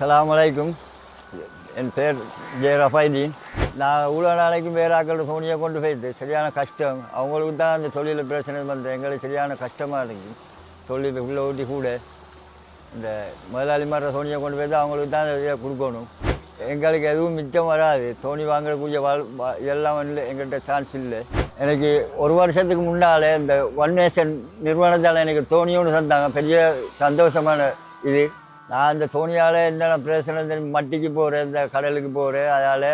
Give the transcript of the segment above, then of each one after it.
Assalamu alaikum. என் பேர் J ரஃபைதீன். நான் இவ்வளோ நாளைக்கு வேறு ஆக்களோட சோனியை கொண்டு போயிட்டு சரியான கஷ்டம். அவங்களுக்கு தான் அந்த தொழில் பிரச்சனை வந்து எங்களுக்கு சரியான கஷ்டமாக இருக்குது. தொழில் உள்ள ஊட்டி கூட இந்த முதலாளி மாதிரி சோனியை கொண்டு போய் தான் அவங்களுக்கு தான் இதை கொடுக்கணும். எங்களுக்கு எதுவும் மிச்சம் வராது. தோனி வாங்கக்கூடிய இதெல்லாம் வந்து எங்கள்கிட்ட சான்ஸ் இல்லை. எனக்கு ஒரு வருஷத்துக்கு முன்னாலே இந்த ஒன் நேஷன் நிறுவனத்தால் எனக்கு தோனியோடு தந்தாங்க. பெரிய சந்தோஷமான இது. நான் இந்த தோனியால் என்னென்ன பிரச்சனை இந்த மட்டிக்கு போகிறேன், இந்த கடலுக்கு போகிறேன், அதால்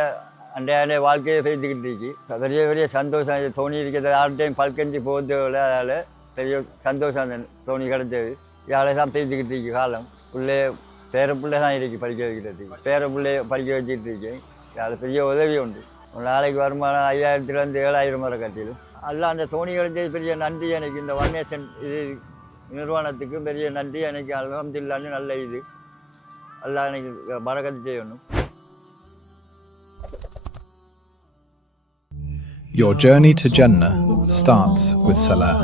அன்றைய வாழ்க்கையை பேசிக்கிட்டு இருக்கு. பெரிய பெரிய சந்தோஷம். தோனி இருக்கிறது ஆல் டைம் பல்கஞ்சி போகிறது, அதால் பெரிய சந்தோஷம் அந்த தோனி கிடைச்சது. இதால் தான் பேசிக்கிட்டு இருக்கு காலம். பிள்ளை பேர பிள்ளை தான் இருக்கு படிக்க வைக்கிறதுக்கு. பேர பிள்ளைய படிக்க வச்சுட்டு இருக்கேன். அதில் பெரிய உதவி உண்டு. ஒரு நாளைக்கு வருமானம் 5000 7,000 வரை கட்டிடும். எல்லாம் அந்த தோனி கிடைச்சது பெரிய நன்றி எனக்கு. இந்த ஒன் நேஷன் இது நிறுவனத்துக்கு பெரிய நன்றி எனக்கு. அல்ஹம்துலில்லாஹ்னு நல்ல இது அல்லாஹ் எனக்கு பரக்கத்து செய்யணும். Your journey to Jannah starts with Salah.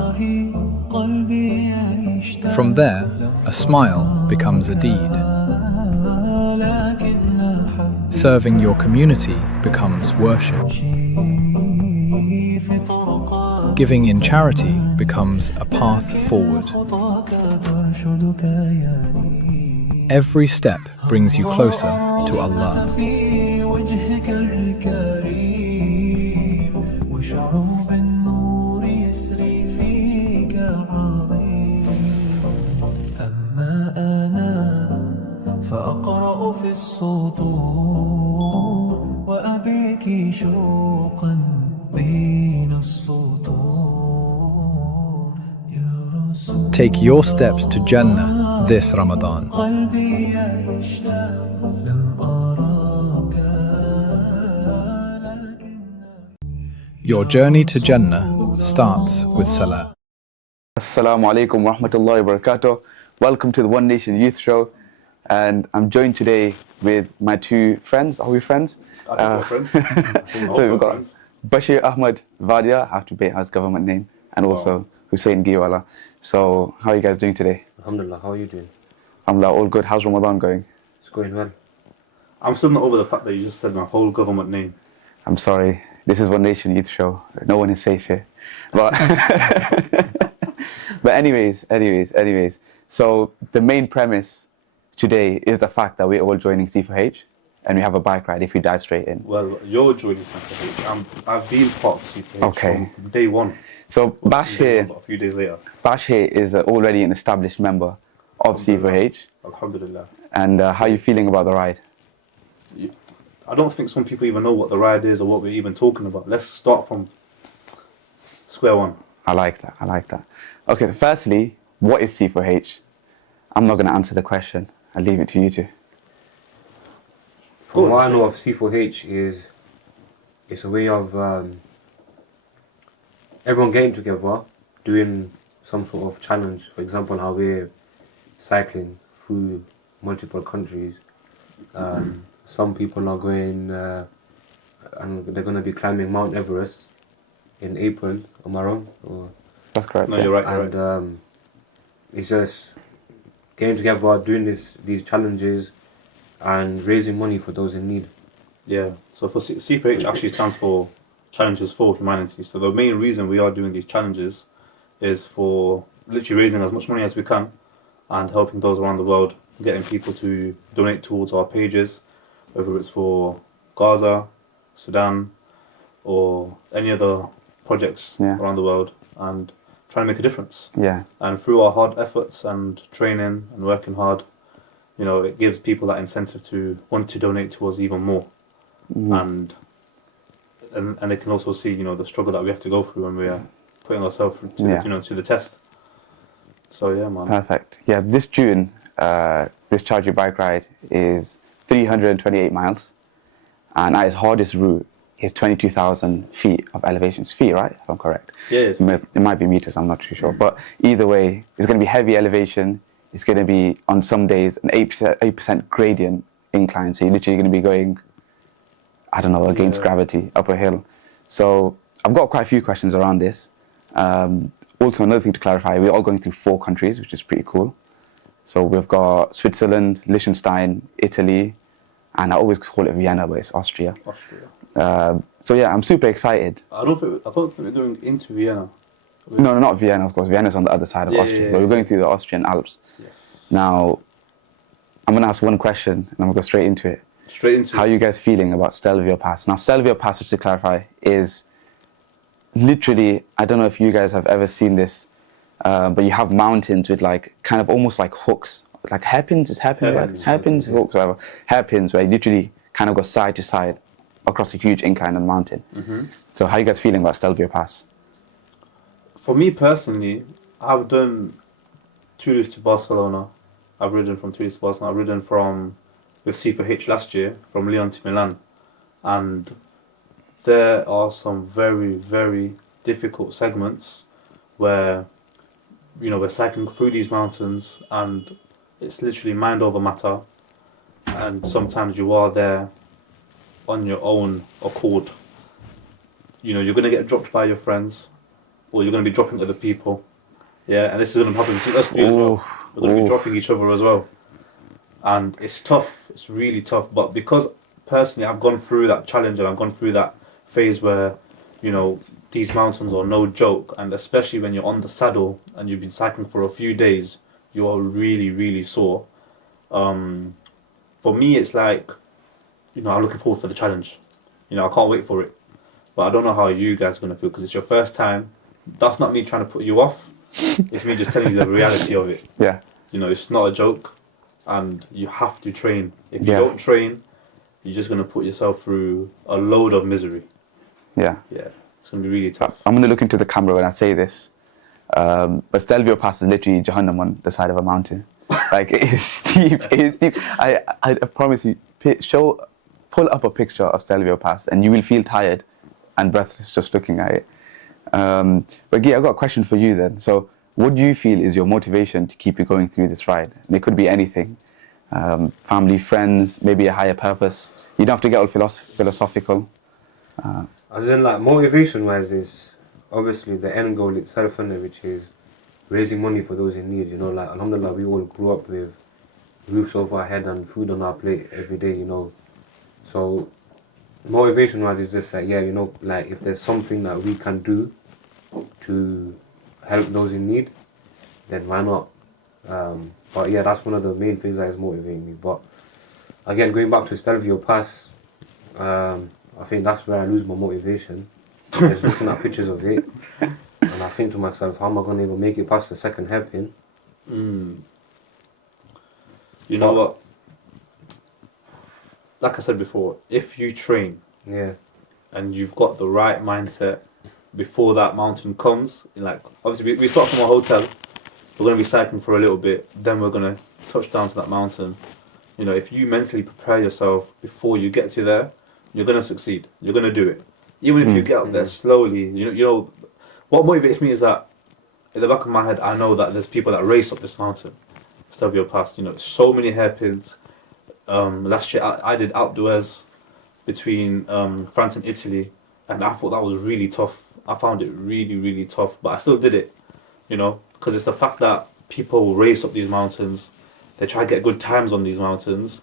From there, a smile becomes a deed. Serving your community becomes worship. Giving in charity becomes a path forward. Every step brings you closer to Allah. فأقرأ في السطور وأبيك شوقا بين السطور يا رسول. Take your steps to Jannah this Ramadan. قلبي يشتاق لم أراك لكن Your journey to Jannah starts with Salah. Assalamu alaikum wa rahmatullahi wa barakatuh. Welcome to the One Nation Youth Show. And I'm joined today with my two friends. Are we friends? I think we're friends. So we've got Bashir Ahmad Vadia, I have to pay his government name, and also Hussein Giwala. So how are you guys doing today? Alhamdulillah, how are you doing? Alhamdulillah, all good. How's Ramadan going? It's going well. I'm still not over the fact that you just said my whole government name. I'm sorry. This is One Nation Youth Show. No one is safe here. But but anyways. So the main premise today is the fact that we're all joining C4H and we have a bike ride if we dive straight in. Well, you're joining C4H. I've been part of C4H Okay. from day one. So Bash here, A few days later. Bash here is already an established member of C4H. Alhamdulillah. And how are you feeling about the ride? I don't think some people even know what the ride is or what we're even talking about. Let's start from square one. I like that. Okay, firstly, what is C4H? I'm not going to answer the question. I'll leave it to you two. From what I know of C4H is it's a way of everyone getting together, doing some sort of challenge. For example, how we're cycling through multiple countries. Some people are going and they're going to be climbing Mount Everest in April. Am I wrong? Or, That's correct. No, you're right. and it's just getting together, doing these challenges, and raising money for those in need. Yeah, so for C4H actually stands for Challenges for Humanity. So the main reason we are doing these challenges is for literally raising as much money as we can and helping those around the world, getting people to donate towards our pages, whether it's for Gaza, Sudan, or any other projects around the world, and trying to make a difference. Yeah. And through our hard efforts and training and working hard, you know, it gives people that incentive to want to donate to us even more. And they can also see, you know, the struggle that we have to go through when we are putting ourselves to, you know, to the test. So yeah, man. Perfect. Yeah, this June, this Charge Your Bike ride is 328 miles, and at its hardest route is 22,000 feet of elevation. It's feet, right? If I'm correct. Yeah. It might be meters. I'm not too sure. But either way, it's going to be heavy elevation. It's going to be on some days an 8% gradient incline. So you're literally going to be going, I don't know, against gravity up a hill. So I've got quite a few questions around this. Also, another thing to clarify, we're all going through 4 countries, which is pretty cool. So we've got Switzerland, Liechtenstein, Italy, and I always call it Vienna, but it's Austria. So yeah, I'm super excited. I don't think we're going into Vienna. No, not Vienna, of course. Vienna's on the other side of Austria, but we're going through the Austrian Alps. Yes. Now, I'm going to ask one question, and I'm going to go straight into it. How are you guys feeling about Stelvio Pass? Now, Stelvio Pass, just to clarify, is literally, I don't know if you guys have ever seen this, but you have mountains with like kind of almost like hooks, like hairpins. Is hairpin right? Hairpins, hooks, whatever. Hairpins, where you literally kind of go side to side across a huge incline on the mountain. So, how are you guys feeling about Stelvio Pass? For me personally, I've done Toulouse to Barcelona. I've ridden from Toulouse to Barcelona. I've ridden with C4H last year, from Lyon to Milan. And there are some very, very difficult segments where, we're cycling through these mountains and it's literally mind over matter. And sometimes you are there on your own accord. You're going to get dropped by your friends, or you're going to be dropping other people. Yeah, and this is going to happen to us three as well. We're going to be dropping each other as well. And it's tough, it's really tough. But because personally I've gone through that challenge and I've gone through that phase where, these mountains are no joke. And especially when you're on the saddle and you've been cycling for a few days, you are really, really sore. For me, it's like, I'm looking forward for the challenge. I can't wait for it. But I don't know how you guys are going to feel because it's your first time. That's not me trying to put you off. It's me just telling you the reality of it. Yeah. It's not a joke, and you have to train. If you don't train, you're just going to put yourself through a load of misery. Yeah. Yeah, it's going to be really tough. I'm going to look into the camera when I say this. But Stelvio Pass is literally Jahannam on the side of a mountain. Like, it is steep, it is steep. I promise you, pull up a picture of Stelvio Pass and you will feel tired and breathless just looking at it. But yeah, I've got a question for you then. So what do you feel is your motivation to keep you going through this ride? And it could be anything. Family, friends, maybe a higher purpose. You don't have to get all philosophical. As in, like, motivation-wise is obviously the end goal itself, which is raising money for those in need. Like, alhamdulillah, we all grew up with roofs over our head and food on our plate every day, So motivation-wise is just like, like if there's something that we can do to help those in need, then why not? But yeah, that's one of the main things that is motivating me. But again, going back to Stelvio Pass, I think that's where I lose my motivation. Just looking at pictures of it, and I think to myself, how am I going to even make it past the second hairpin? You know what? Like I said before, if you train, and you've got the right mindset before that mountain comes, like obviously we start from a hotel, we're going to be cycling for a little bit, then we're going to touch down to that mountain. If you mentally prepare yourself before you get to there, you're going to succeed. You're going to do it. Even if you get up there slowly, what motivates me is that in the back of my head, I know that there's people that race up this mountain, Stelvio Pass. So many hairpins. Last year I did outdoors between France and Italy, and I thought that was really tough. I found it really, really tough, but I still did it, because it's the fact that people race up these mountains, they try to get good times on these mountains.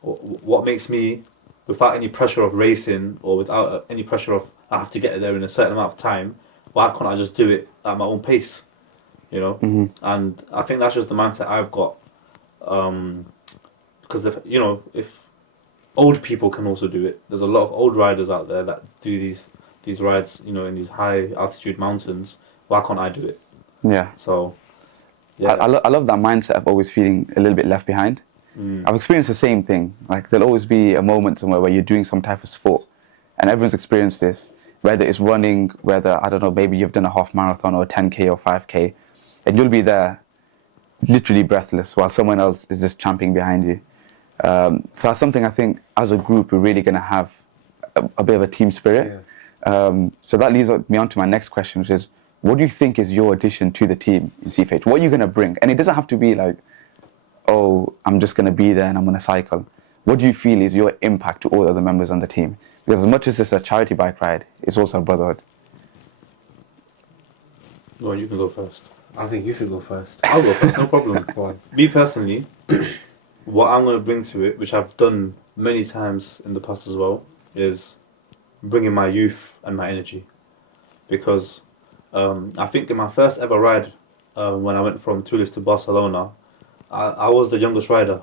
What makes me, without any pressure of racing or without any pressure of I have to get there in a certain amount of time, why can't I just do it at my own pace, And I think that's just the mindset I've got, because if old people can also do it, there's a lot of old riders out there that do these rides, in these high altitude mountains. Why can't I do it? Yeah. So, yeah. I love that mindset of always feeling a little bit left behind. I've experienced the same thing. Like, there'll always be a moment somewhere where you're doing some type of sport, and everyone's experienced this, whether it's running, whether, I don't know, maybe you've done a half marathon or a 10K or 5K, and you'll be there literally breathless while someone else is just champing behind you. So that's something I think as a group we're really going to have a bit of a team spirit. So that leads me on to my next question, which is, what do you think is your addition to the team in C4H? What are you going to bring? And it doesn't have to be like, oh, I'm just going to be there and I'm going to cycle. What do you feel is your impact to all the other members on the team? Because as much as it's a charity bike ride, it's also a brotherhood. Well, you can go first. I think you should go first. I'll go first, no problem. Go on. Me personally, what I'm going to bring to it, which I've done many times in the past as well, is bringing my youth and my energy. Because I think in my first ever ride, when I went from Toulouse to Barcelona, I was the youngest rider,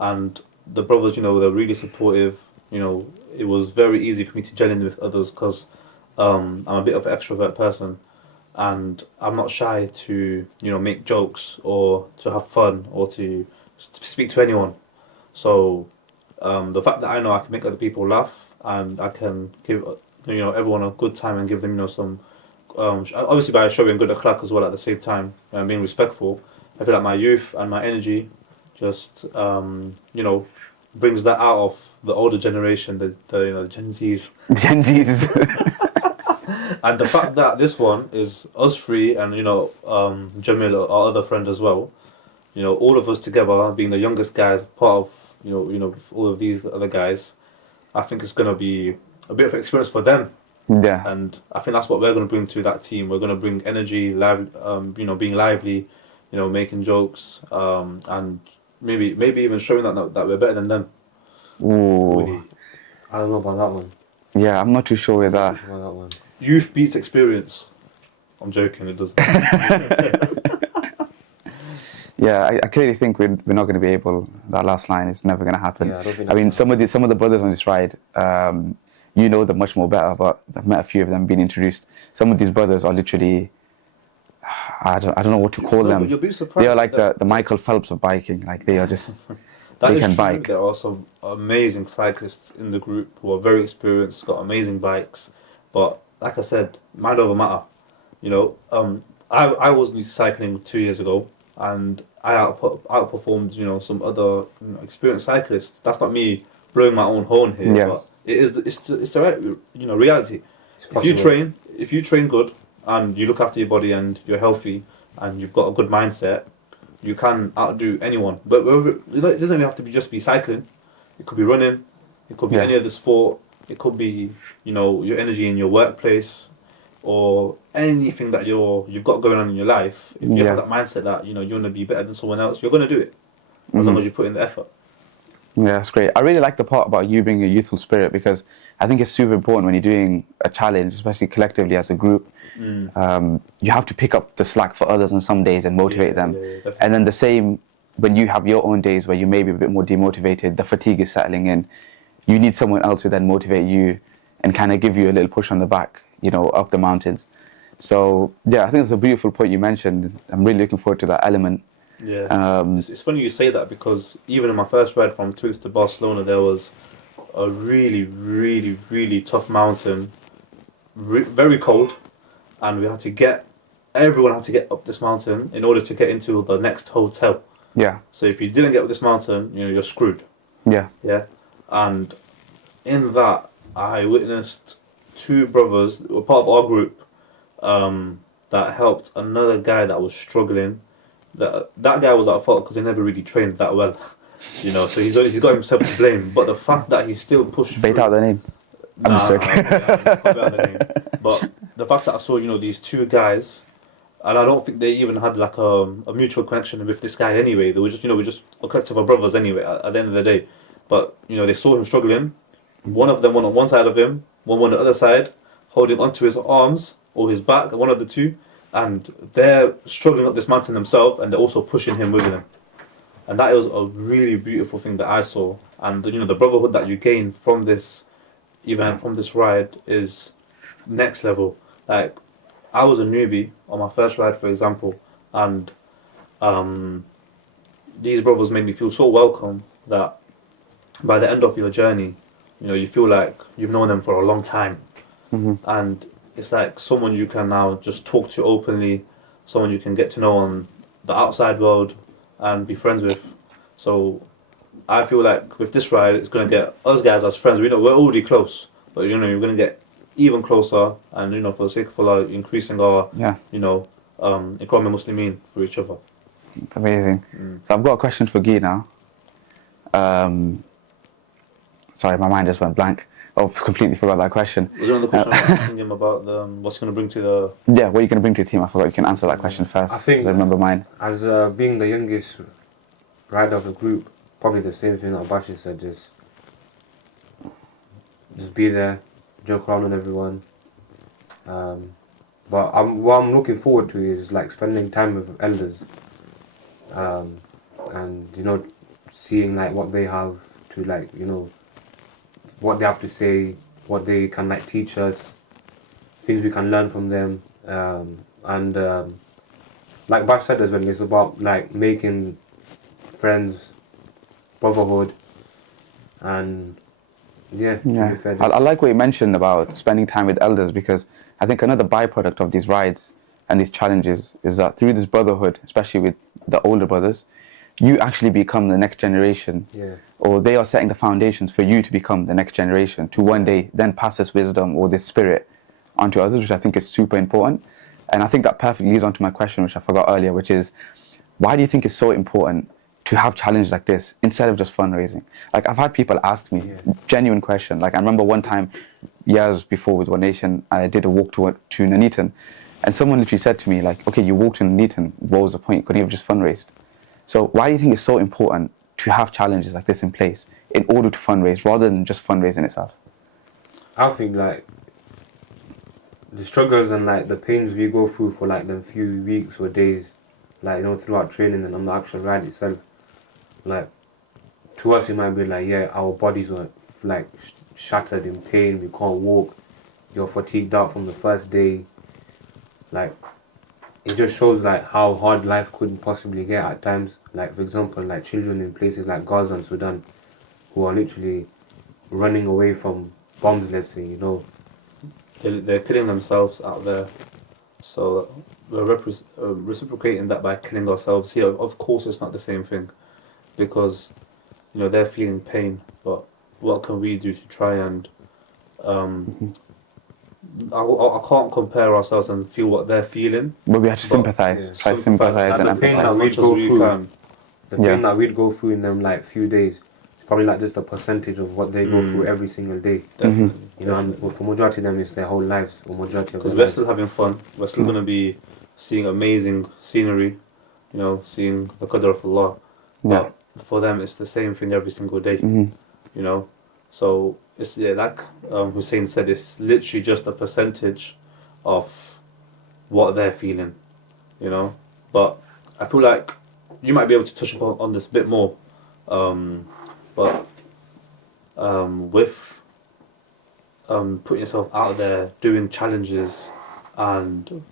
and the brothers, they're really supportive. It was very easy for me to gel in with others because I'm a bit of an extrovert person, and I'm not shy to make jokes or to have fun or to speak to anyone. So the fact that I know I can make other people laugh and I can give everyone a good time and give them some obviously by showing good akhlaq as well at the same time and being respectful. I feel like my youth and my energy just brings that out of the older generation, the Gen Zs. Gen Zs. And the fact that this one is us three and Jamil, our other friend as well, all of us together being the youngest guys, part of all of these other guys, I think it's gonna be a bit of an experience for them. Yeah. And I think that's what we're gonna bring to that team. We're gonna bring energy, being lively, making jokes, and maybe even showing that we're better than them. Ooh. I don't know about that one. Yeah, I'm not too sure with I'm not that. sure about that one. Youth beats experience. I'm joking, it doesn't. Yeah, I clearly think we're not going to be able. That last line is never going to happen. Yeah, I don't think I mean, that's some of the brothers on this ride, you know them much more better. But I've met a few of them being introduced. Some of these brothers are literally, I don't know what to call them. You'll be surprised. They are like the Michael Phelps of biking. Like they are just That they is can true. bike. There are some amazing cyclists in the group who are very experienced, got amazing bikes. But like I said, mind over matter. I was cycling 2 years ago, and I outperformed some other experienced cyclists. That's not me blowing my own horn here, Yeah. but it's the right reality. If you train good and you look after your body and you're healthy and you've got a good mindset, you can outdo anyone. But it doesn't even have to be cycling. It could be running. It could be Yeah. any other sport. It could be your energy in your workplace, or anything that you've got going on in your life. If you Yeah. have that mindset that you want to be better than someone else, you're going to do it as long as you put in the effort. Yeah, that's great. I really like the part about you bringing a youthful spirit because I think it's super important when you're doing a challenge, especially collectively as a group. You have to pick up the slack for others on some days and motivate them. Yeah, definitely. And then the same when you have your own days where you may be a bit more demotivated, the fatigue is settling in. You need someone else to then motivate you and kind of give you a little push on the back, up the mountains. So yeah, I think it's a beautiful point you mentioned. I'm really looking forward to that element. Yeah, it's funny you say that because even in my first ride from Toulouse to Barcelona, there was a really, really, really tough mountain, very cold, and everyone had to get up this mountain in order to get into the next hotel. Yeah, So if you didn't get up this mountain, you're screwed. yeah, Yeah, and in that I witnessed two brothers who were part of our group that helped another guy that was struggling. That guy was at fault because he never really trained that well, So he's got himself to blame. But the fact that he still pushed bait through, out the name. I'm just joking. can't be out the name. But the fact that I saw these two guys, and I don't think they even had like a mutual connection with this guy anyway. They were just we're just a collective of brothers anyway. At the end of the day, but they saw him struggling. One of them went on one side of him, one on the other side, holding onto his arms or his back, one of the two, and they're struggling up this mountain themselves, and they're also pushing him with them. And that was a really beautiful thing that I saw. And the brotherhood that you gain from this event, from this ride, is next level. Like, I was a newbie on my first ride, for example, and these brothers made me feel so welcome that by the end of your journey, you feel like you've known them for a long time. And it's like someone you can now just talk to openly, someone you can get to know on the outside world and be friends with. So I feel like with this ride, it's going to get us guys as friends. We're already close, but you're going to get even closer, and for the sake of Allah, increasing our Ikram Muslimin for each other. Amazing. So I've got a question for Guy now. Sorry, my mind just went blank. Oh, completely forgot that question. Was there another question I was asking him about what's going to bring to the... Yeah, what are you going to bring to the team? I forgot. You can answer that question first. I think 'cause I remember mine. As being the youngest rider of the group, probably the same thing that Bashi said, just be there, joke around with everyone. But what I'm looking forward to is like spending time with elders, and you know, seeing like what they have to like, you know, what they have to say, what they can like teach us, things we can learn from them, and like Bash said as well, it's about like making friends, brotherhood, and yeah. To Yeah, be fair, I like what you mentioned about spending time with elders, because I think another byproduct of these rides and these challenges is that through this brotherhood, especially with the older brothers, you actually become the next generation. Yeah. Or they are setting the foundations for you to become the next generation, to one day then pass this wisdom or this spirit onto others, which I think is super important. And I think that perfectly leads on to my question, which I forgot earlier, which is, why do you think it's so important to have challenges like this instead of just fundraising? Like, I've had people ask me, genuine question. Like, I remember one time, years before with One Nation, I did a walk to Nuneaton, and someone literally said to me, like, okay, you walked to Nuneaton, what was the point? Couldn't you have just fundraised? So why do you think it's so important to have challenges like this in place in order to fundraise rather than just fundraising itself? I think like the struggles and like the pains we go through for like them few weeks or days, like, you know, throughout training and on the actual ride itself, like, to us it might be like, yeah, our bodies are like shattered in pain, we can't walk, you're fatigued out from the first day. Like, it just shows like how hard life could possibly get at times. Like, for example, like children in places like Gaza and Sudan who are literally running away from bombs, let's say, you know. They're killing themselves out there. So we're reciprocating that by killing ourselves here. Of course, it's not the same thing, because, you know, they're feeling pain. But what can we do to try and I can't compare ourselves and feel what they're feeling. But we have to sympathize. yeah, Try to sympathize and the pain that empathize. we as go much as we through, can. the Yeah. pain that we'd go through in them like few days, it's probably like just a percentage of what they go through every single day. Definitely. You know, and for majority of them, it's their whole lives, or majority of Because their we're lives. still having fun. We're still going to be seeing amazing scenery, you know, seeing the Qadr of Allah. Yeah. But for them, it's the same thing every single day, you know. So it's, yeah, like Hussein said, it's literally just a percentage of what they're feeling, you know. But I feel like you might be able to touch upon on this a bit more, but with putting yourself out there, doing challenges, and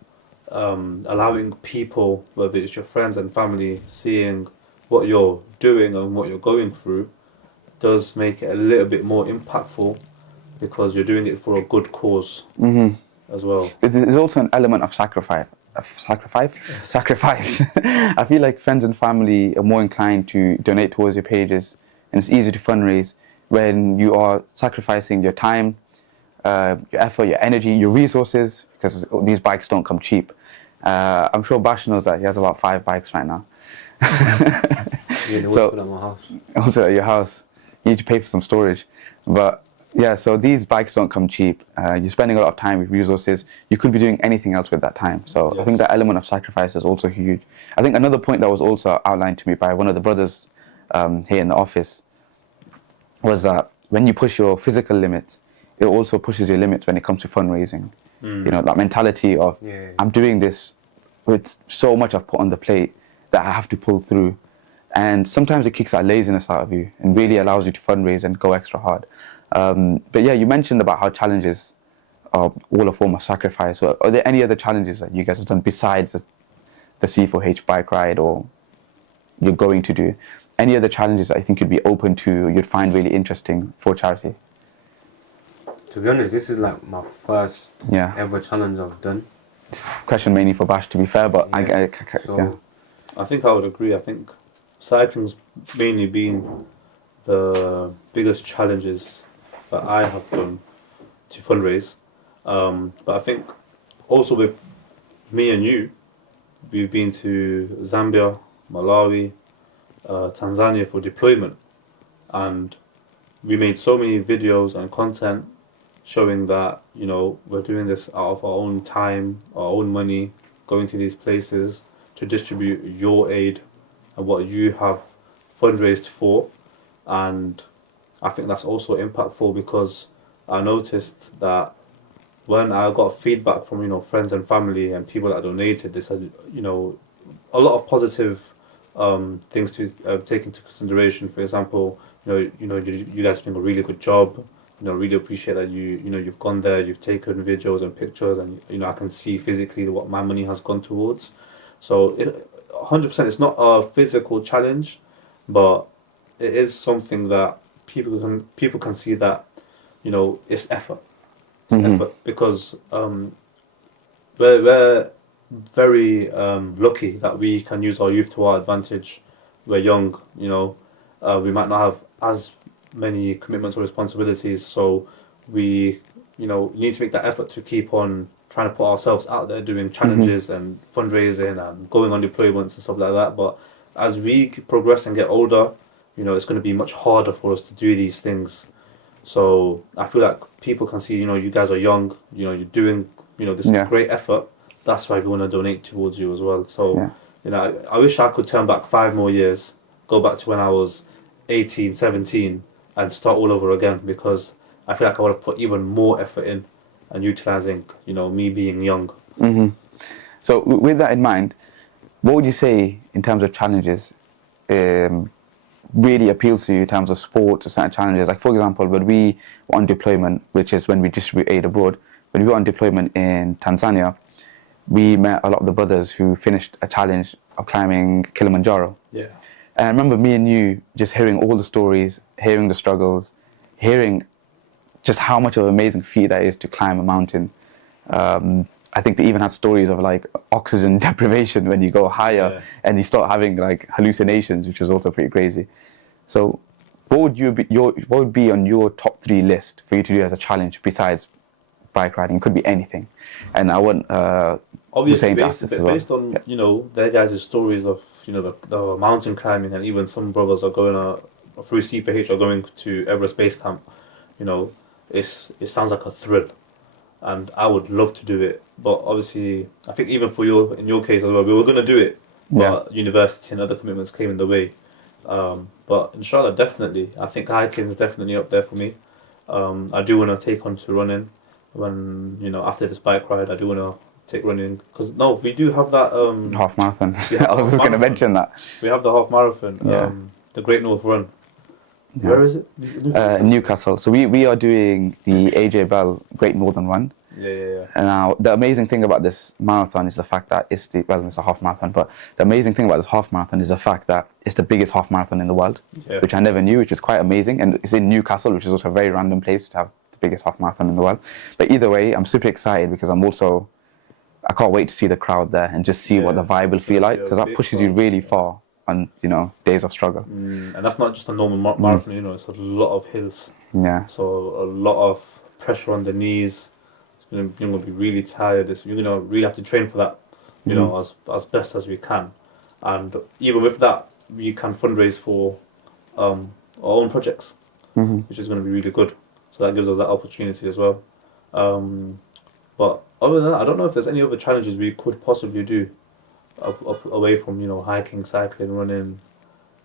allowing people, whether it's your friends and family, seeing what you're doing and what you're going through, does make it a little bit more impactful, because you're doing it for a good cause as well. There's also an element of sacrifice. Sacrifice. I feel like friends and family are more inclined to donate towards your pages, and it's easy to fundraise when you are sacrificing your time, your effort, your energy, your resources, because these bikes don't come cheap. I'm sure Bash knows that. He has about 5 bikes right now. Yeah, they So- work at my house. Also at your house, you need to pay for some storage. But yeah, so these bikes don't come cheap. You're spending a lot of time with resources. You could be doing anything else with that time. So I think that element of sacrifice is also huge. I think another point that was also outlined to me by one of the brothers here in the office was that when you push your physical limits, it also pushes your limits when it comes to fundraising. You know, that mentality of, Yeah. I'm doing this with so much I've put on the plate that I have to pull through. And sometimes it kicks that laziness out of you and really allows you to fundraise and go extra hard. But yeah, you mentioned about how challenges are all a form of sacrifice. Are there any other challenges that you guys have done besides the C4H bike ride, or you're going to do? Any other challenges that I think you'd be open to, you'd find really interesting for charity? To be honest, this is like my first Yeah. ever challenge I've done. Question mainly for Bash, to be fair, but Yeah. yeah. So, I think I would agree. I think cycling's mainly been the biggest challenges that I have done to fundraise. But I think also with me and you, we've been to Zambia, Malawi, Tanzania for deployment, and we made so many videos and content showing that, you know, we're doing this out of our own time, our own money, going to these places to distribute your aid and what you have fundraised for. And I think that's also impactful because I noticed that when I got feedback from, you know, friends and family and people that donated, they said, you know, a lot of positive things to take into consideration. For example, you guys are doing a really good job. You know, really appreciate that you've gone there, you've taken videos and pictures, and you know I can see physically what my money has gone towards. So 100%, it's not a physical challenge, but it is something that people can see that, you know, it's effort. It's effort because we're very lucky that we can use our youth to our advantage. We're young, you know, we might not have as many commitments or responsibilities, so we, you know, need to make that effort to keep on trying to put ourselves out there doing challenges and fundraising and going on deployments and stuff like that. But as we progress and get older, you know, it's going to be much harder for us to do these things. So I feel like people can see, you know, you guys are young, you know, you're doing, you know, this great effort. That's why we want to donate towards you as well. So, you know, I wish I could turn back 5 more years, go back to when I was 18, 17, and start all over again, because I feel like I would have put even more effort in and utilizing, you know, me being young. So with that in mind, what would you say in terms of challenges really appeals to you in terms of sports or certain challenges? Like, for example, when we were on deployment, which is when we distribute aid abroad, when we were on deployment in Tanzania, we met a lot of the brothers who finished a challenge of climbing Kilimanjaro. Yeah. And I remember me and you just hearing all the stories, hearing the struggles, hearing just how much of an amazing feat that is to climb a mountain. I think they even had stories of like oxygen deprivation when you go higher and you start having like hallucinations, which was also pretty crazy. So what would be on your top 3 list for you to do as a challenge besides bike riding? It could be anything. And I want obviously based on you know their guys' stories of, you know, the mountain climbing, and even some brothers are going through C4H are going to Everest Base Camp. You know, it sounds like a thrill, and I would love to do it. But obviously, I think even in your case as well, we were going to do it, but university and other commitments came in the way. But inshallah, definitely, I think hiking is definitely up there for me. I do want to take on to running when, you know, after this bike ride. I do want to take running, because we do have that half marathon. I was just going to mention that. We have the half marathon, the Great North Run. Where is it? Newcastle. So we are doing the AJ Bell Great Northern Run. Yeah. And now the amazing thing about this marathon is the fact that it's a half marathon, but the amazing thing about this half marathon is the fact that it's the biggest half marathon in the world, which I never knew, which is quite amazing. And it's in Newcastle, which is also a very random place to have the biggest half marathon in the world. But either way, I'm super excited because I can't wait to see the crowd there and just see what the vibe will feel like, because that pushes you really far on, you know, days of struggle. And that's not just a normal marathon, you know, it's a lot of hills. Yeah. So a lot of pressure on the knees. You're going to be really tired. You're going to really have to train for that, you know, as best as we can. And even with that, we can fundraise for our own projects, which is going to be really good. So that gives us that opportunity as well. But other than that, I don't know if there's any other challenges we could possibly do up away from, you know, hiking, cycling, running.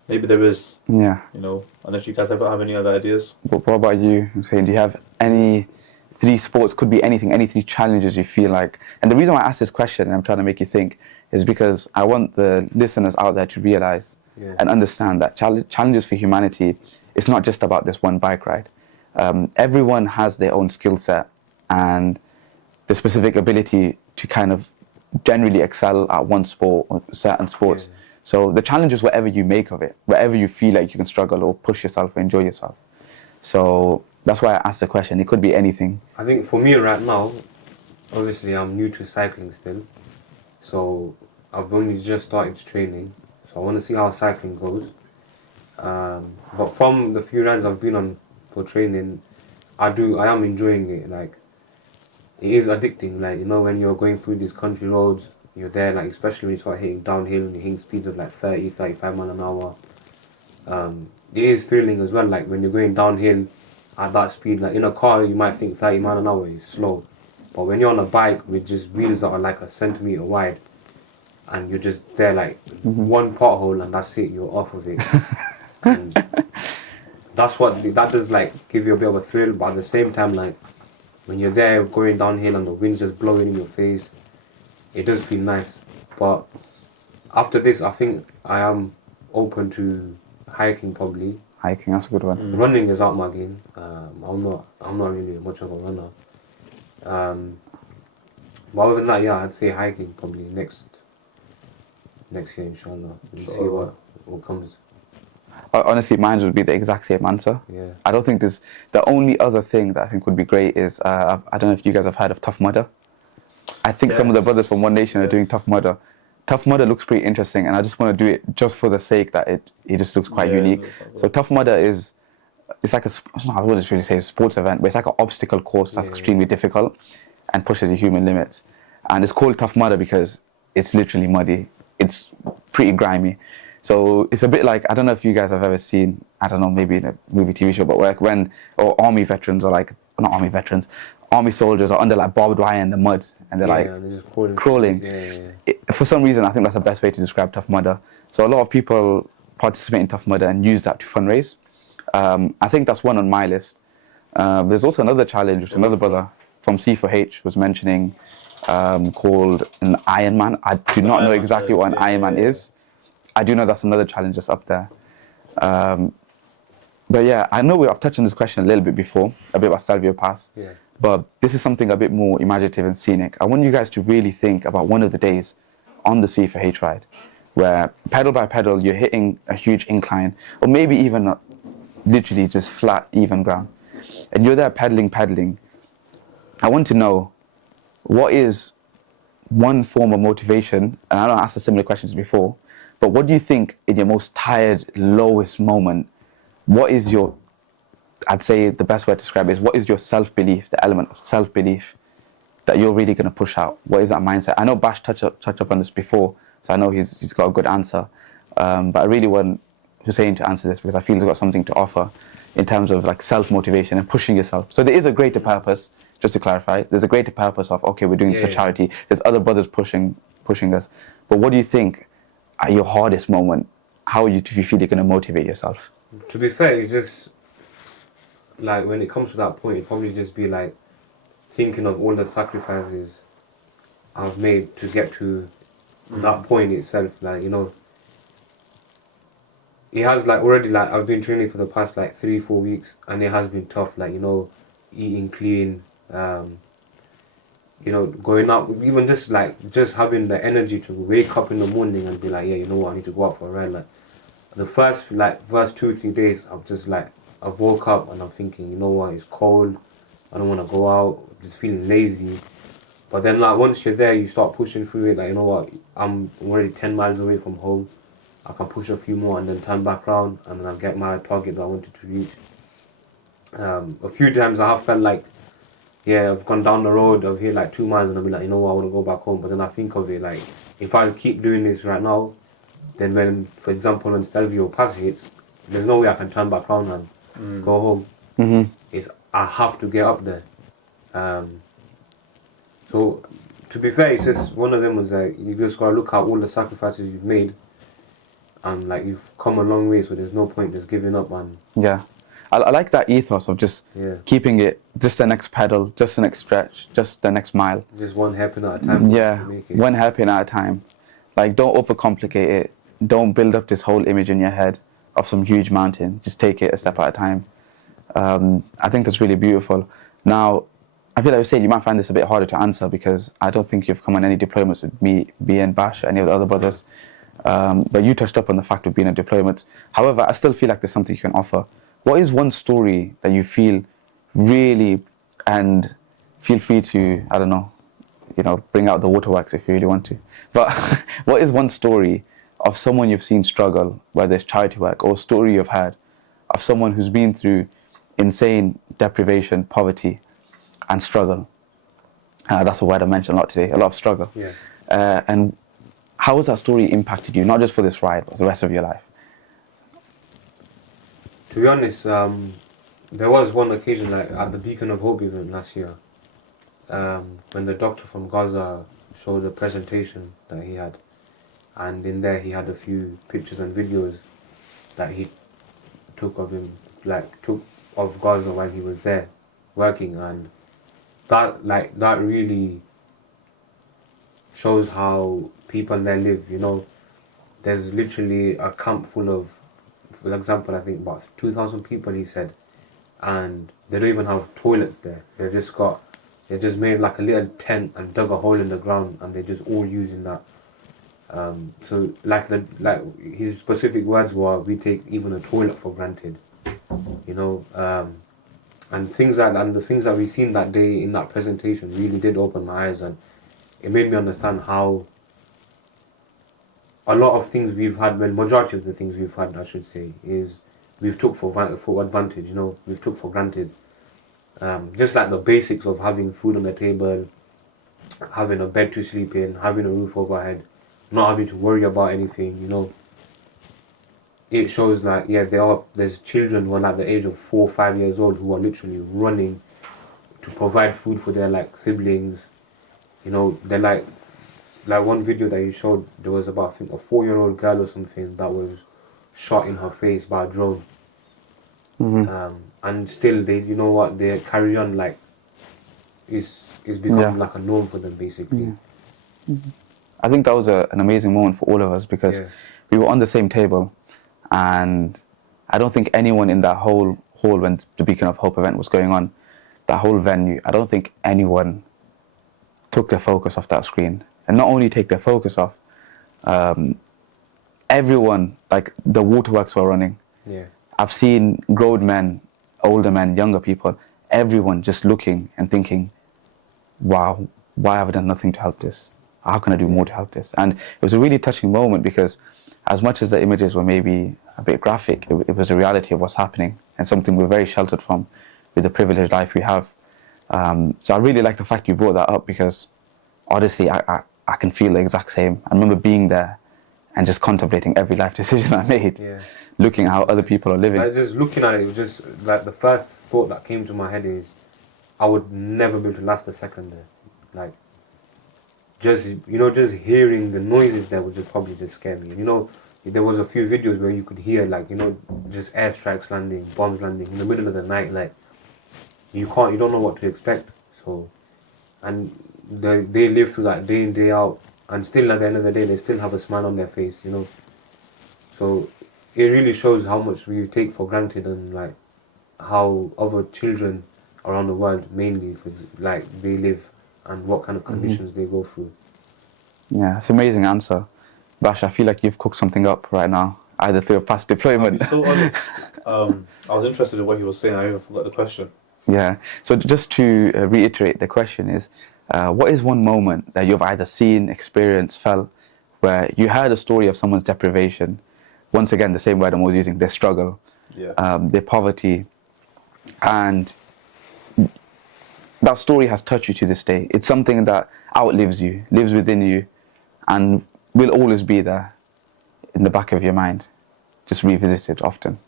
Maybe there is. Yeah. You know, unless you guys ever have any other ideas. But what about you? I'm saying, do you have any 3 sports, could be anything, any 3 challenges you feel like? And the reason why I asked this question, and I'm trying to make you think, is because I want the listeners out there to realize and understand that challenges for humanity, it's not just about this one bike ride. Everyone has their own skill set and the specific ability to kind of generally excel at one sport or certain sports. So the challenge is whatever you make of it, wherever you feel like you can struggle or push yourself or enjoy yourself. So that's why I asked the question. It could be anything. I think for me right now, obviously I'm new to cycling still. So I've only just started training. So I want to see how cycling goes. But from the few rides I've been on for training, I am enjoying it. Like, it is addicting. Like, you know, when you're going through these country roads, you're there, like, especially when you start hitting downhill and you're hitting speeds of like 30, 35 miles an hour. It is thrilling as well. Like, when you're going downhill at that speed. Like in a car, you might think 30 miles an hour is slow, but when you're on a bike with just wheels that are like a centimeter wide, and you're just there like one pothole and that's it, you're off of it. And that does like give you a bit of a thrill, but at the same time, like when you're there going downhill and the wind's just blowing in your face, it does feel nice. But after this, I think I am open to hiking probably. Hiking, that's a good one. Running is out my game. I'm not really much of a runner. But other than that, yeah, I'd say hiking probably next year, inshallah. We'll see what comes. Honestly, mine would be the exact same answer. Yeah. I don't think there's... The only other thing that I think would be great is, I don't know if you guys have heard of Tough Mudder. I think some of the brothers from One Nation are doing Tough Mudder. Tough Mudder looks pretty interesting, and I just want to do it just for the sake that it just looks quite unique. So Tough Mudder is... It's like I wouldn't really say a sports event, but it's like an obstacle course that's extremely difficult and pushes your human limits. And it's called Tough Mudder because it's literally muddy. It's pretty grimy. So it's a bit like, I don't know if you guys have ever seen, I don't know, maybe in a movie, TV show, but like or army veterans are like, not army veterans, army soldiers are under like barbed wire in the mud and they're they're just crawling. For some reason, I think that's the best way to describe Tough Mudder. So a lot of people participate in Tough Mudder and use that to fundraise. I think that's one on my list. There's also another challenge which another brother from C4H was mentioning, called an Ironman. I do not know exactly what an Ironman is. I do know that's another challenge that's up there. But yeah, I know I've touched on this question a little bit before, a bit about Stelvio Pass. Yeah. But this is something a bit more imaginative and scenic. I want you guys to really think about one of the days on the C4H ride, where pedal by pedal you're hitting a huge incline, or maybe even literally just flat, even ground. And you're there pedaling. I want to know, what is one form of motivation, and I don't ask the similar questions before, but what do you think in your most tired, lowest moment, what is your, I'd say the best way to describe it is, what is your self-belief, the element of self-belief that you're really going to push out? What is that mindset? I know Bash touched up on this before, so I know he's got a good answer. But I really want Hussein to answer this because I feel he's got something to offer in terms of like self-motivation and pushing yourself. So there is a greater purpose, just to clarify. There's a greater purpose of, okay, we're doing this for charity. There's other brothers pushing us. But what do you think at your hardest moment, how do you feel you're going to motivate yourself? To be fair, it's just like when it comes to that point, it'd probably just be like thinking of all the sacrifices I've made to get to that point itself. Like, you know, it has like already, like I've been training for the past like 3-4 weeks and it has been tough, like, you know, eating clean, you know, going out, even just having the energy to wake up in the morning and be like, yeah, you know what, I need to go out for a ride. Like the first 2-3 days, I've woke up and I'm thinking, you know what, it's cold, I don't want to go out, just feeling lazy. But then like once you're there, you start pushing through it, like, you know what, I'm already 10 miles away from home, I can push a few more and then turn back around and then I'll get my target that I wanted to reach. A few times I have felt like, yeah, I've gone down the road, I've hit like 2 miles and I'll be like, you know what, I want to go back home. But then I think of it like, if I keep doing this right now, then when, for example, when Stelvio Pass hits, there's no way I can turn back around and go home. Mm-hmm. I have to get up there. So, to be fair, it's just one of them was like, you just gotta look at all the sacrifices you've made, and like you've come a long way, so there's no point just giving up. And yeah, I like that ethos of just keeping it, just the next pedal, just the next stretch, just the next mile. Just one hairpin at a time. Yeah, one hairpin at a time. Like, don't overcomplicate it. Don't build up this whole image in your head of some huge mountain. Just take it a step at a time. I think that's really beautiful. Now, I feel like I was saying, you might find this a bit harder to answer because I don't think you've come on any deployments with me, and Bash, or any of the other brothers. But you touched up on the fact of being on deployments. However, I still feel like there's something you can offer. What is one story that you feel really, and feel free to, I don't know, bring out the waterworks if you really want to. But what is one story of someone you've seen struggle, whether it's charity work or a story you've had of someone who's been through insane deprivation, poverty, and struggle? That's a word I mentioned a lot today, a lot of struggle. Yeah. And how has that story impacted you, not just for this ride, but the rest of your life? To be honest, There was one occasion, like at the Beacon of Hope event last year, when the doctor from Gaza showed a presentation that he had, and in there he had a few pictures and videos that he took of him, like took of Gaza while he was there working, and that really shows how people there live. You know, there's literally a camp full of, for example, I think about 2,000 people, he said, and they don't even have toilets there. They just made like a little tent and dug a hole in the ground, and they're just all using that. So like his specific words were, we take even a toilet for granted, you know, and the things that we seen that day in that presentation really did open my eyes, and it made me understand how a lot of things we've had, well, majority of the things we've had, I should say, is we've took for advantage, you know, we've took for granted. Just like the basics of having food on the table, having a bed to sleep in, having a roof overhead, not having to worry about anything, you know. It shows like, yeah, there's children who are like the age of 4 or 5 years old who are literally running to provide food for their like siblings. You know, they're like one video that you showed, there was about, I think, a 4-year-old girl or something that was shot in her face by a drone. And still they, you know what, they carry on like it's become like a norm for them, basically. I think that was an amazing moment for all of us, because we were on the same table, and I don't think anyone in that whole hall when the Beacon of Hope event was going on, that whole venue, I don't think anyone took their focus off that screen. And not only take their focus off, everyone, like the waterworks were running. Yeah. I've seen grown men, older men, younger people, everyone just looking and thinking, wow, why have I done nothing to help this? How can I do more to help this? And it was a really touching moment, because as much as the images were maybe a bit graphic, it was a reality of what's happening, and something we're very sheltered from with the privileged life we have. So I really like the fact you brought that up, because honestly, I can feel the exact same. I remember being there and just contemplating every life decision I made, looking at how other people are living. Like, just looking at it, was just like the first thought that came to my head is, I would never be able to last a second there. Like, just, you know, just hearing the noises there would just probably just scare me. You know, there was a few videos where you could hear, like, you know, just airstrikes landing, bombs landing in the middle of the night. Like, you don't know what to expect. So, and they live through that day in, day out, and still at the end of the day, they still have a smile on their face, you know. So it really shows how much we take for granted, and like how other children around the world, mainly, like, they live and what kind of conditions they go through. Yeah, it's an amazing answer. Bash, I feel like you've cooked something up right now, either through a past deployment. So honest. I was interested in what he was saying. I even forgot the question. Yeah. So just to reiterate, the question is, what is one moment that you've either seen, experienced, felt, where you heard a story of someone's deprivation, once again, the same word I'm always using, their struggle, their poverty, and that story has touched you to this day. It's something that outlives you, lives within you, and will always be there in the back of your mind, just revisited often,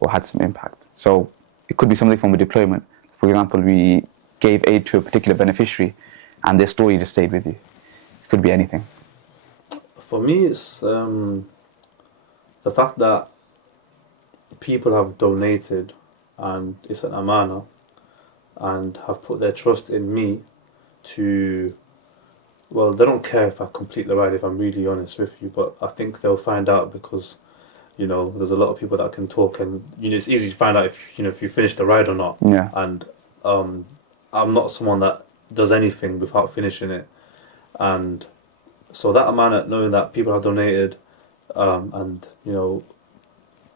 or had some impact. So it could be something from a deployment. For example, we gave aid to a particular beneficiary, and their story just stayed with you. It could be anything. For me, it's the fact that people have donated, and it's an amana, and have put their trust in me to, well, they don't care if I complete the ride, if I'm really honest with you, but I think they'll find out, because, you know, there's a lot of people that can talk, and, you know, it's easy to find out if, you know, if you finish the ride or not. Yeah. And I'm not someone that does anything without finishing it, and so that amount, knowing that people have donated, and, you know,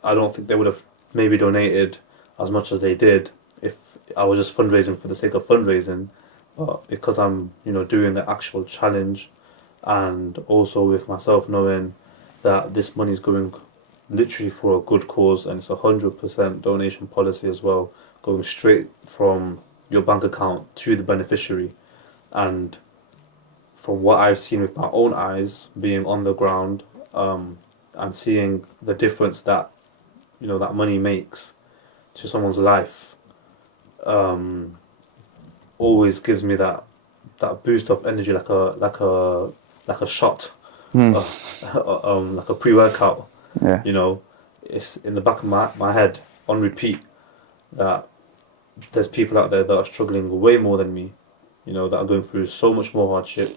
I don't think they would have maybe donated as much as they did if I was just fundraising for the sake of fundraising, but because I'm, you know, doing the actual challenge, and also with myself knowing that this money is going literally for a good cause, and it's 100% donation policy as well, going straight from your bank account to the beneficiary. And from what I've seen with my own eyes, being on the ground, and seeing the difference that, you know, that money makes to someone's life, always gives me that boost of energy, like a shot, like a pre-workout. Yeah. You know, it's in the back of my head on repeat that there's people out there that are struggling way more than me. You know, that are going through so much more hardship,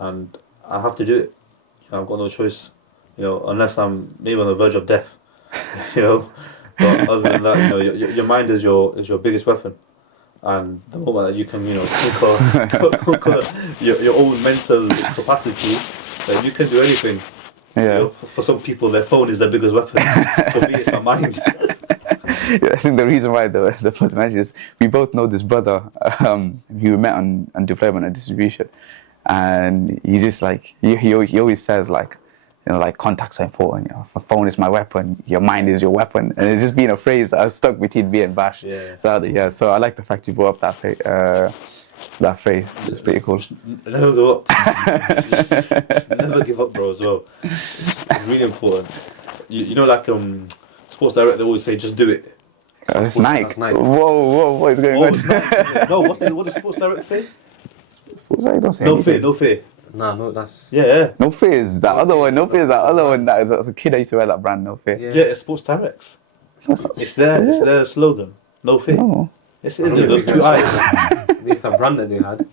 and I have to do it. You know, I've got no choice. You know, unless I'm maybe on the verge of death. You know, but other than that, you know, your mind is your biggest weapon. And the moment that you can, you know, conquer your own mental capacity, then you can do anything. Yeah. You know, for some people, their phone is their biggest weapon. For me, it's my mind. Yeah, I think the reason why the first mention is we both know this brother who we met on deployment and distribution, and he just like he always says like, you know, like contacts are important. You know, my phone is my weapon. Your mind is your weapon, and it's just been a phrase that has stuck between me and Bash. Yeah. So I like the fact you brought up that phrase. It's pretty cool. Never give up. Just never give up, bro. As well, it's really important. You know, like sports director always say, just do it. It's Nike. That's Nike. Whoa, what is going on? It's Nike. No, what does sports director say? Don't say No anything. fear, no fear. Nah, no, that's Yeah. No fear is that other one. No fear is that other one. That is, as a kid, I used to wear that brand. No fear. yeah. Yeah, it's Sports Directs. It's their slogan. No fear. No. Yes, it is. Those two eyes. It's a brand that they had.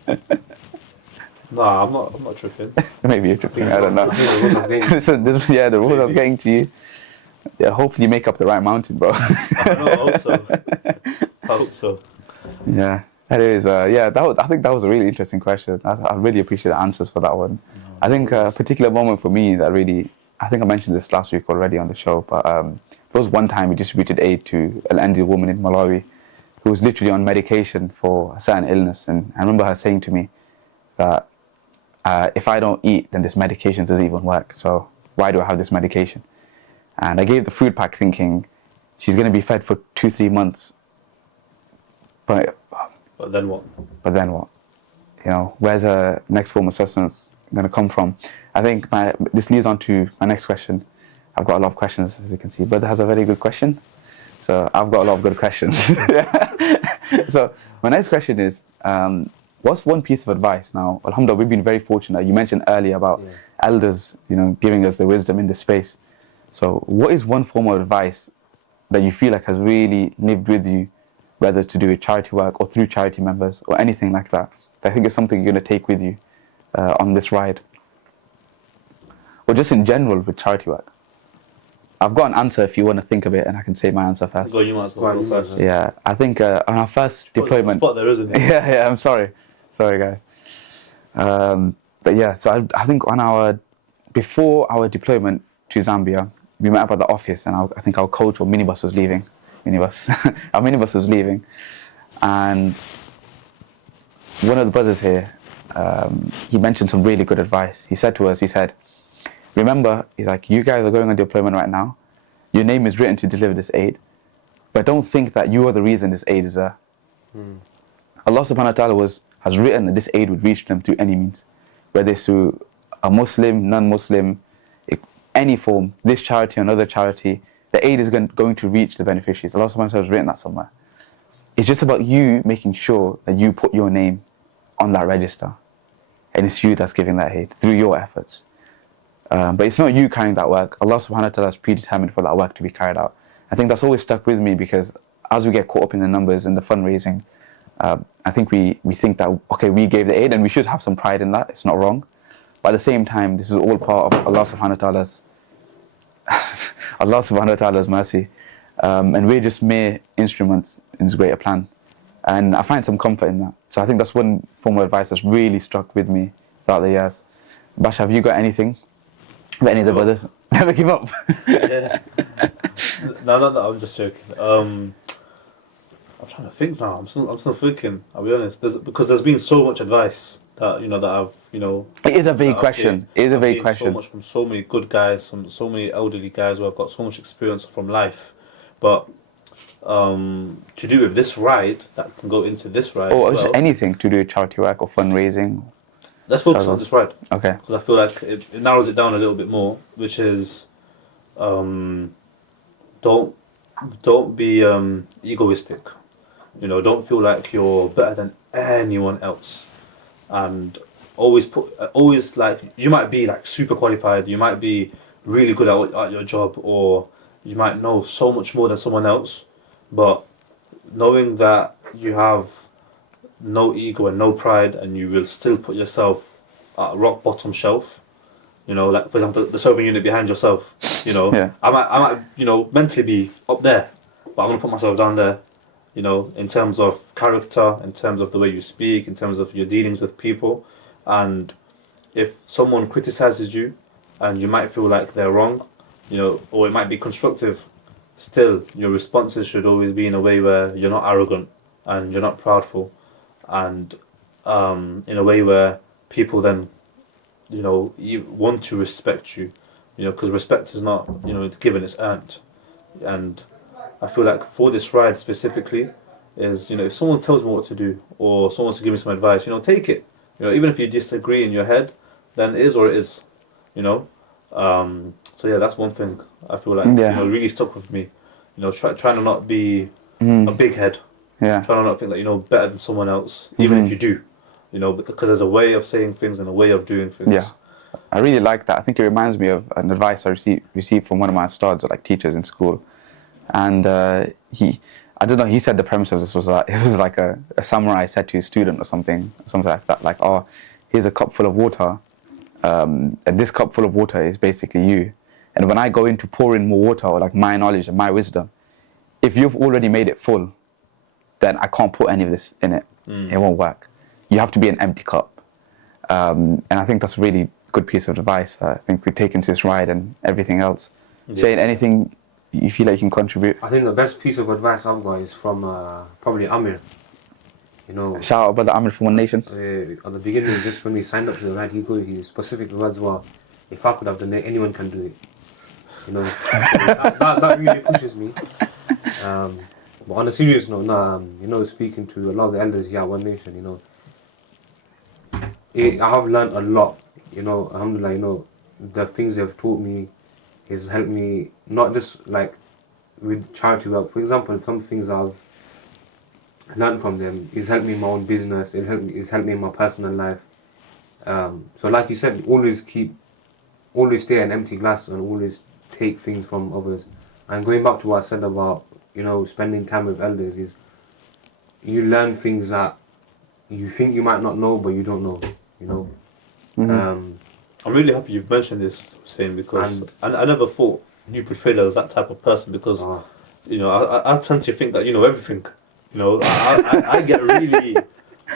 Nah, I'm not tripping. Maybe you're tripping. I don't know. Yeah, Listen, the rules I was getting to you. Yeah, hopefully you make up the right mountain, bro. I hope so. Yeah, that is. I think that was a really interesting question. I really appreciate the answers for that one. I think a particular moment for me that really, I think I mentioned this last week already on the show, but there was one time we distributed aid to an elderly woman in Malawi who was literally on medication for a certain illness, and I remember her saying to me that if I don't eat, then this medication doesn't even work. So why do I have this medication? And I gave the food pack thinking she's going to be fed for 2-3 months. But then what? You know, where's her next form of sustenance going to come from? I think this leads on to my next question. I've got a lot of questions, as you can see. Brother has a very good question. So I've got a lot of good questions. So my next question is, what's one piece of advice? Now, alhamdulillah, we've been very fortunate. You mentioned earlier about elders, you know, giving us the wisdom in this space. So what is one form of advice that you feel like has really lived with you, whether to do with charity work or through charity members or anything like that? I think it's something you're going to take with you on this ride. Or just in general with charity work. I've got an answer if you want to think of it, and I can say my answer first. Go, you might as well go first. Yeah, I think on our first deployment... Spot there, isn't it? Yeah, I'm sorry. Sorry, guys. But yeah, so I think before our deployment to Zambia, we met up at the office, and I think our coach or minibus was leaving. Our minibus was leaving, and one of the brothers here, he mentioned some really good advice. He said to us, remember, he's like, you guys are going on deployment right now. Your name is written to deliver this aid, but don't think that you are the reason this aid is there. Allah subhanahu wa ta'ala has written that this aid would reach them through any means, whether it's through a Muslim, non-Muslim, any form, this charity, another charity, the aid is going to reach the beneficiaries. Allah subhanahu wa ta'ala has written that somewhere. It's just about you making sure that you put your name on that register, and it's you that's giving that aid through your efforts. But it's not you carrying that work. Allah subhanahu wa ta'ala has predetermined for that work to be carried out. I think that's always stuck with me, because as we get caught up in the numbers and the fundraising, I think we think that, okay, we gave the aid and we should have some pride in that. It's not wrong. But at the same time, this is all part of Allah subhanahu wa ta'ala's mercy. And we're just mere instruments in His greater plan. And I find some comfort in that. So I think that's one form of advice that's really stuck with me throughout the years. Bash, have you got anything? With any of the brothers? Never give up. Yeah. No, I'm just joking. I'm trying to think now. I'm still thinking. I'll be honest. Because there's been so much advice that I've It is a big question. It is a big question. So much from so many good guys, from so many elderly guys who have got so much experience from life, but to do with this ride, that can go into this ride. Or just anything to do with charity work or fundraising. Let's focus on this ride. Okay. Because I feel like it narrows it down a little bit more, which is don't be egoistic. You know, don't feel like you're better than anyone else, and always like you might be like super qualified, you might be really good at your job, or you might know so much more than someone else, but knowing that you have no ego and no pride, and you will still put yourself at rock bottom shelf. You know, like for example, the serving unit behind yourself. You know, Yeah. I might, you know, mentally be up there, but I'm gonna put myself down there. You know, in terms of character, in terms of the way you speak, in terms of your dealings with people, and if someone criticizes you, and you might feel like they're wrong, you know, or it might be constructive, still your responses should always be in a way where you're not arrogant and you're not proudful, and in a way where people then, you know, you want to respect you, you know, because respect is not, you know, it's given, it's earned. And I feel like for this ride specifically is, you know, if someone tells me what to do or someone wants to give me some advice, you know, take it. You know, even if you disagree in your head, then it is or it is, you know. So yeah, that's one thing I feel like, Yeah. you know, really stuck with me. You know, trying to not be a big head. Yeah. Trying to not think that, you know, better than someone else, even if you do. You know, because there's a way of saying things and a way of doing things. Yeah. I really like that. I think it reminds me of an advice I received from one of my studs, or like teachers in school. And I don't know, he said the premise of this was that it was like a samurai said to his student or something like that. Like, oh, here's a cup full of water. And this cup full of water is basically you. And when I go in to pour in more water, or like my knowledge and my wisdom, if you've already made it full, then I can't put any of this in it. It won't work. You have to be an empty cup. And I think that's a really good piece of advice. I think we take into this ride and everything else. Yeah. Saying anything you feel like you can contribute. I think the best piece of advice I've got is from probably Amir. You know, Shout out brother Amir from One Nation. at the beginning, just when we signed up to the ride, his specific words were, "If I could have done it, anyone can do it." You know, that really pushes me. But on a serious note, you know, speaking to a lot of the elders here at One Nation, you know, I have learned a lot. You know, alhamdulillah, you know, the things they've taught me has helped me, not just like with charity work. For example, some things I've learned from them is helped me in my own business. It's helped me in my personal life. So like you said, always stay an empty glass and always take things from others. And going back to what I said about, you know, spending time with elders, is you learn things that you think you might not know, but you don't know. You know. I'm really happy you've mentioned this, Hussein, because I never thought you portrayed as that type of person, because you know, I tend to think that you know everything. You know, I get really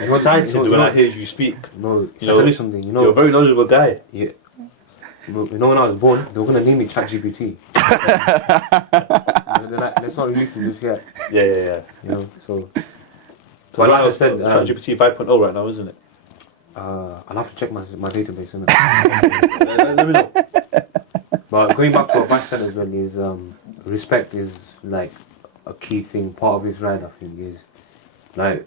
excited when I hear you speak. No, you know, tell you something. You know, you're a very knowledgeable guy. Yeah. You know, when I was born, they were gonna name me ChatGPT. They're like, let's not release this yet. Yeah. You know, so. But like now I said, ChatGPT 5.0 right now, isn't it? I'll have to check my database, innit? Let me know. But going back to what Mike said as well is respect is like a key thing. Part of this ride, I think, is like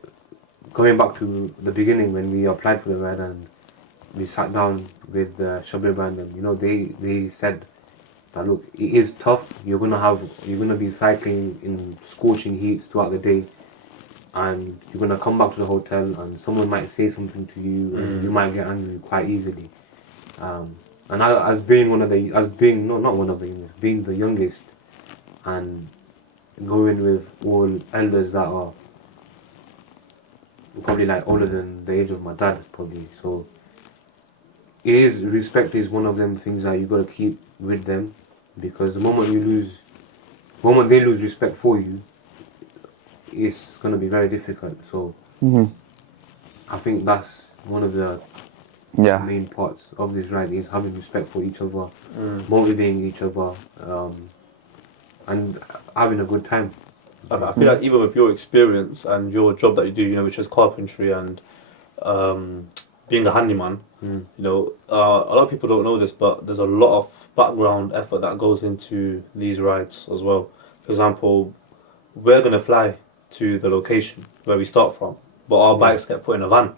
going back to the beginning when we applied for the ride and we sat down with Shabir Band, and you know they said that look, it is tough. You're gonna be cycling in scorching heats throughout the day, and you're gonna come back to the hotel and someone might say something to you and you might get angry quite easily. And I, being the youngest and going with all elders that are probably like older than the age of my dad probably, so respect is one of them things that you gotta keep with them, because the moment they lose respect for you, it's gonna be very difficult. So I think that's one of the main parts of this ride, is having respect for each other, motivating each other, and having a good time. I feel like even with your experience and your job that you do, you know, which is carpentry and being a handyman, you know, a lot of people don't know this, but there's a lot of background effort that goes into these rides as well. For example, we're going to fly to the location where we start from, but our bikes get put in a van.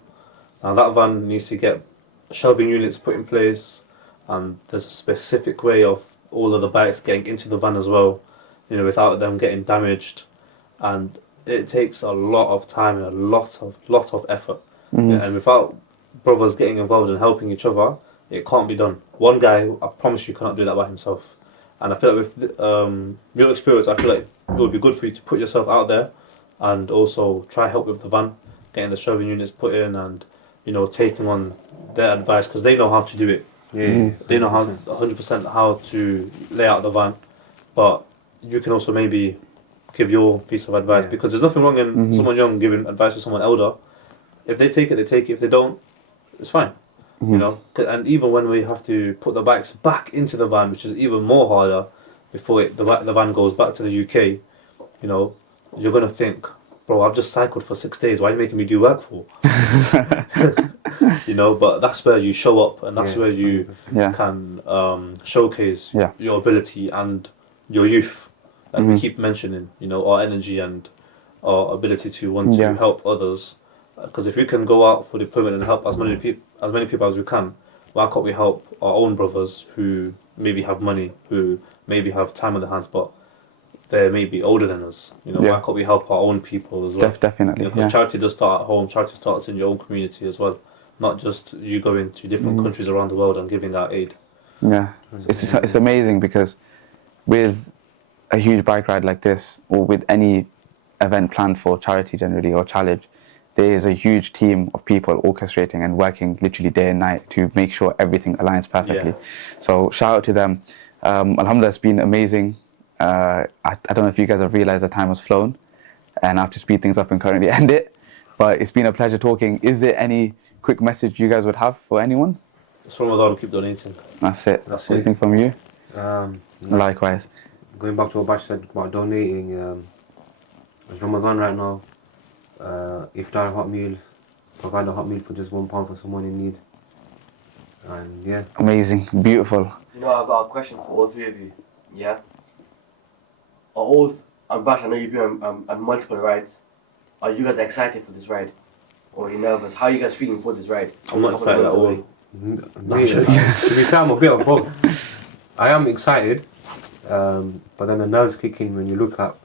Now that van needs to get shelving units put in place, and there's a specific way of all of the bikes getting into the van as well, you know, without them getting damaged. And it takes a lot of time and a lot of effort. Yeah, and without brothers getting involved and helping each other, it can't be done. One guy, I promise you, cannot do that by himself. And I feel like with your experience, I feel like it would be good for you to put yourself out there and also try help with the van, getting the shoving units put in, and taking on their advice, because they know how to do it. Yeah. They know how 100% how to lay out the van, but you can also maybe give your piece of advice, because there's nothing wrong in someone young giving advice to someone elder. If they take it, they take it. If they don't, it's fine. And even when we have to put the bikes back into the van, which is even more harder before the van goes back to the UK, you're gonna think, bro, I've just cycled for 6 days. Why are you making me do work for? But that's where you show up, and that's where you can showcase your ability and your youth, like we keep mentioning. Our energy and our ability to want to help others. Because if we can go out for deployment and help as many people as we can, why can't we help our own brothers who maybe have money, who maybe have time on their hands, but they're maybe older than us? Why can't we help our own people as well? Definitely. Because charity does start at home. Charity starts in your own community as well, not just you going to different countries around the world and giving out aid. Yeah, it's amazing, because with a huge bike ride like this, or with any event planned for charity generally or challenge, there is a huge team of people orchestrating and working literally day and night to make sure everything aligns perfectly. So shout out to them. Alhamdulillah, it's been amazing. I don't know if you guys have realized the time has flown, and I have to speed things up and currently end it. But it's been a pleasure talking. Is there any quick message you guys would have for anyone? It's Ramadan, keep donating. That's it. That's Anything it. from you? No. Likewise. Going back to what Bash said about donating, it's Ramadan right now. Iftar hot meal, provide a hot meal for just £1 for someone in need. And yeah. Amazing. Beautiful. I've got a question for all three of you. Yeah? And Bash, I know you've been on multiple rides. Are you guys excited for this ride? Or are you nervous? How are you guys feeling for this ride? I'm not excited at all. To be fair, I'm a bit of both. I am excited, but then the nerves kick in when you look at,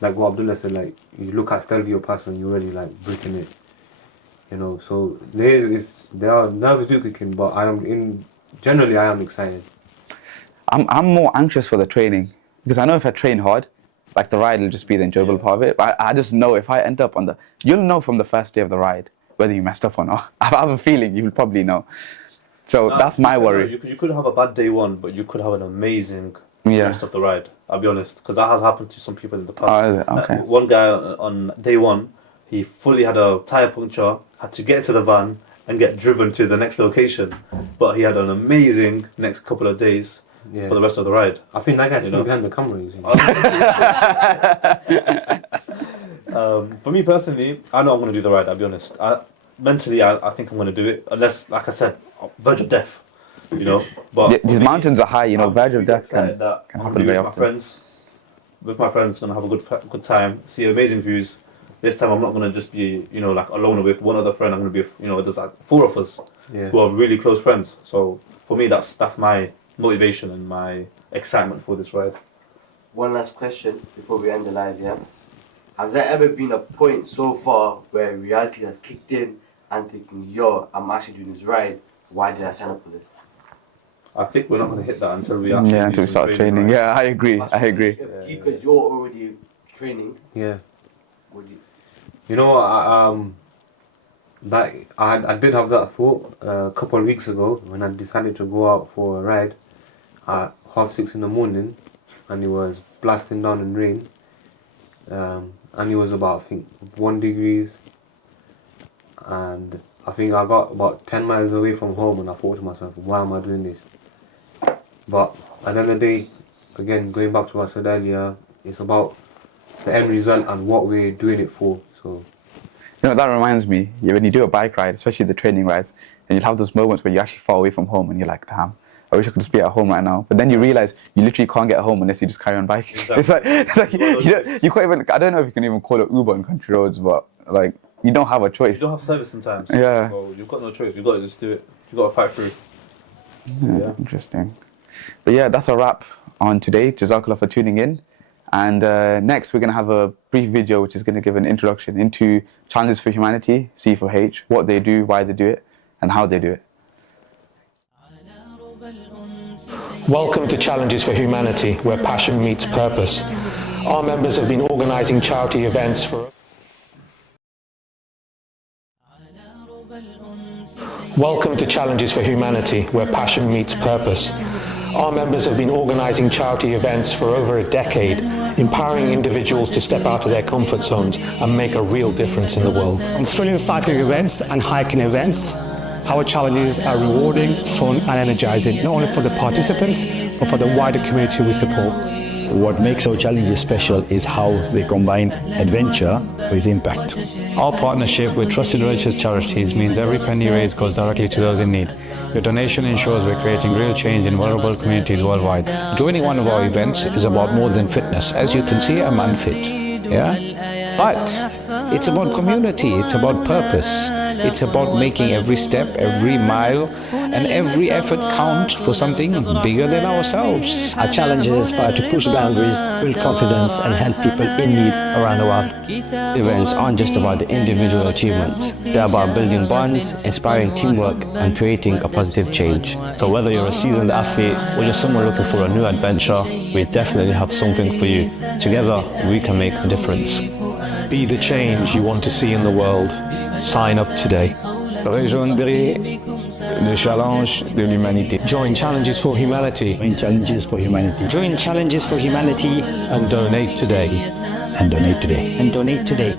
like what Abdullah said, like you look at Stelvio Pass and you're already like breaking it. So there are nerves do kick in, but generally I am excited. I'm more anxious for the training, because I know if I train hard, like the ride will just be the enjoyable part of it. But I just know if I end up you'll know from the first day of the ride whether you messed up or not. I have a feeling you will probably know. So that's my worry. You could have a bad day one, but you could have an amazing Yeah. rest of the ride. I'll be honest, because that has happened to some people in the past. Oh, is it? Okay. One guy on day one, he fully had a tire puncture, had to get to the van and get driven to the next location, but he had an amazing next couple of days for the rest of the ride. I think that guy's behind the camera. For me personally, I know I'm going to do the ride. I'll be honest. Mentally, I think I'm going to do it, unless, like I said, verge of death. But These mountains are high. Verge of death can I'm happen gonna do very it often. with my friends, and have a good time, see amazing views. This time I'm not going to just be, like alone with one other friend. I'm going to be, there's like 4 of us who are really close friends. So for me, that's my motivation and my excitement for this ride. One last question before we end the live, yeah? Has there ever been a point so far where reality has kicked in and thinking, I'm actually doing this ride, why did I sign up for this? I think we're not going to hit that until we actually until we start training. right? Yeah, I agree. Because you're already training. Yeah. Would you? You know what? I did have that thought a couple of weeks ago when I decided to go out for a ride at 6:30 in the morning, and it was blasting down in rain, and it was about, I think, 1 degree, and I think I got about 10 miles away from home, and I thought to myself, why am I doing this? But at the end of the day, again, going back to what I said earlier, it's about the end result and what we're doing it for. So, that reminds me, when you do a bike ride, especially the training rides, and you'll have those moments where you're actually far away from home and you're like, damn, I wish I could just be at home right now. But then you realize you literally can't get home unless you just carry on biking. Exactly. It's like you can't even, I don't know if you can even call it Uber on country roads, but like, you don't have a choice. You don't have service sometimes. Yeah. So you've got no choice. You've got to just do it. You've got to fight through. So, Interesting. But yeah, that's a wrap on today. Jazakallah for tuning in. And next, we're going to have a brief video which is going to give an introduction into Challenges for Humanity, C4H, what they do, why they do it, and how they do it. Welcome to Challenges for Humanity, where passion meets purpose. Our members have been organising charity events for... Welcome to Challenges for Humanity, where passion meets purpose. Our members have been organising charity events for over a decade, empowering individuals to step out of their comfort zones and make a real difference in the world. On thrilling cycling events and hiking events, our challenges are rewarding, fun and energizing, not only for the participants, but for the wider community we support. What makes our challenges special is how they combine adventure with impact. Our partnership with trusted religious charities means every penny raised goes directly to those in need. Your donation ensures we're creating real change in vulnerable communities worldwide. Joining one of our events is about more than fitness. As you can see, I'm unfit, But it's about community, it's about purpose. It's about making every step, every mile, and every effort count for something bigger than ourselves. Our challenges aspire to push boundaries, build confidence, and help people in need around the world. Events aren't just about the individual achievements. They're about building bonds, inspiring teamwork, and creating a positive change. So whether you're a seasoned athlete or just someone looking for a new adventure, we definitely have something for you. Together, we can make a difference. Be the change you want to see in the world. Sign up today. Rejoindrez le challenge de l'humanité. Join Challenges for Humanity. Join Challenges for Humanity. Join Challenges for Humanity and donate today. And donate today. And donate today.